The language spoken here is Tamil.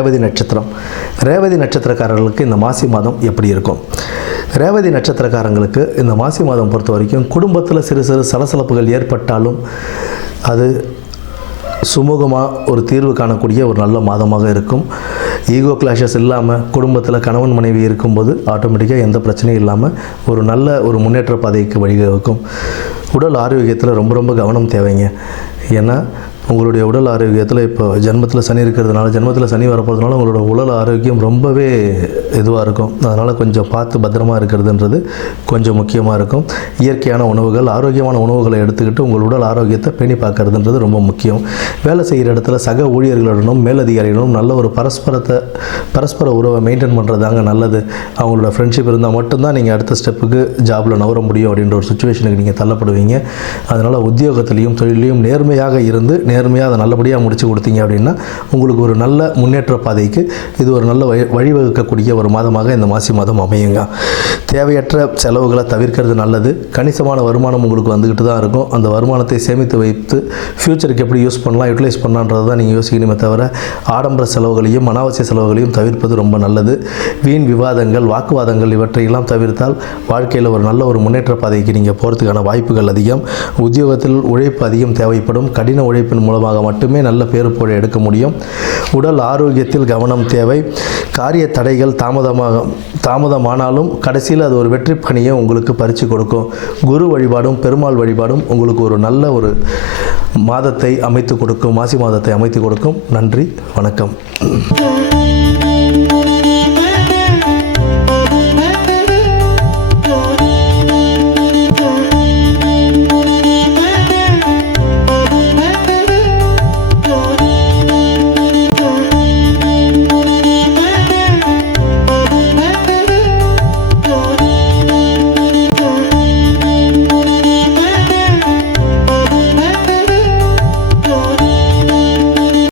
ரேவதி நட்சத்திரம். ரேவதி நட்சத்திரக்காரர்களுக்கு இந்த மாசி மாதம் எப்படி இருக்கும்? ரேவதி நட்சத்திரக்காரங்களுக்கு இந்த மாசி மாதம் பொறுத்த வரைக்கும் குடும்பத்தில் சிறு சிறு சலசலப்புகள் ஏற்பட்டாலும் அது சுமூகமாக ஒரு தீர்வு காணக்கூடிய ஒரு நல்ல மாதமாக இருக்கும். ஈகோ கிளாஷஸ் இல்லாமல் குடும்பத்தில் கணவன் மனைவி இருக்கும்போது ஆட்டோமேட்டிக்காக எந்த பிரச்சனையும் இல்லாமல் ஒரு நல்ல ஒரு முன்னேற்ற பாதைக்கு வழிவகுக்கும். உடல் ஆரோக்கியத்தில் ரொம்ப ரொம்ப கவனம் தேவைங்க. ஏன்னா உங்களுடைய உடல் ஆரோக்கியத்தில் இப்போ ஜென்மத்தில் சனி இருக்கிறதுனால ஜென்மத்தில் சனி வரப்போகிறதுனால உங்களோட உடல் ஆரோக்கியம் ரொம்பவே இதுவாக இருக்கும். அதனால் கொஞ்சம் பார்த்து பத்திரமா இருக்கிறதுன்றது கொஞ்சம் முக்கியமாக இருக்கும். இயற்கையான உணவுகள் ஆரோக்கியமான உணவுகளை எடுத்துக்கிட்டு உங்கள் உடல் ஆரோக்கியத்தை பேணி பார்க்கறதுன்றது ரொம்ப முக்கியம். வேலை செய்கிற இடத்துல சக ஊழியர்களுடனும் மேலதிகாரிகளும் நல்ல ஒரு பரஸ்பரத்தை பரஸ்பர உறவை மெயின்டைன் பண்ணுறதாங்க நல்லது. அவங்களோட ஃப்ரெண்ட்ஷிப் இருந்தால் மட்டும்தான் நீங்கள் அடுத்த ஸ்டெப்புக்கு ஜாபில் நவர முடியும் அப்படின்ற ஒரு சுச்சுவேஷனுக்கு நீங்கள் தள்ளப்படுவீங்க. அதனால் உத்தியோகத்திலையும் தொழிலையும் நேர்மையாக இருந்து நேர்மையாக அதை நல்லபடியாக முடிச்சு கொடுத்தீங்க அப்படின்னா உங்களுக்கு ஒரு நல்ல முன்னேற்ற பாதைக்கு இது ஒரு நல்ல வழி வழிவகுக்கக்கூடிய ஒரு மாதமாக இந்த மாசி மாதம் அமையுங்க. தேவையற்ற செலவுகளை தவிர்க்கிறது நல்லது. கணிசமான வருமானம் உங்களுக்கு வந்துக்கிட்டு தான் இருக்கும். அந்த வருமானத்தை சேமித்து வைத்து ஃப்யூச்சருக்கு எப்படி யூஸ் பண்ணலாம் யூட்டிலைஸ் பண்ணலான்றது தான் நீங்கள் யோசிக்கணுமே தவிர ஆடம்பர செலவுகளையும் அனாவசிய செலவுகளையும் தவிர்ப்பது ரொம்ப நல்லது. வீண் விவாதங்கள் வாக்குவாதங்கள் இவற்றையெல்லாம் தவிர்த்தால் வாழ்க்கையில் ஒரு நல்ல ஒரு முன்னேற்ற பாதைக்கு நீங்கள் போகிறதுக்கான வாய்ப்புகள் அதிகம். உத்தியோகத்தில் உழைப்பு அதிகம் தேவைப்படும். கடின உழைப்பின் மூலமாக மட்டுமே நல்ல பேரு எடுக்க முடியும். உடல் ஆரோக்கியத்தில் கவனம் தேவை. காரிய தடைகள் தாமதமாக தாமதமானாலும் கடைசியில் அது ஒரு வெற்றி பணியை உங்களுக்கு பறித்து கொடுக்கும். குரு வழிபாடும் பெருமாள் வழிபாடும் உங்களுக்கு ஒரு நல்ல ஒரு மாதத்தை அமைத்து கொடுக்கும். மாசி மாதத்தை அமைத்து கொடுக்கும். நன்றி. வணக்கம்.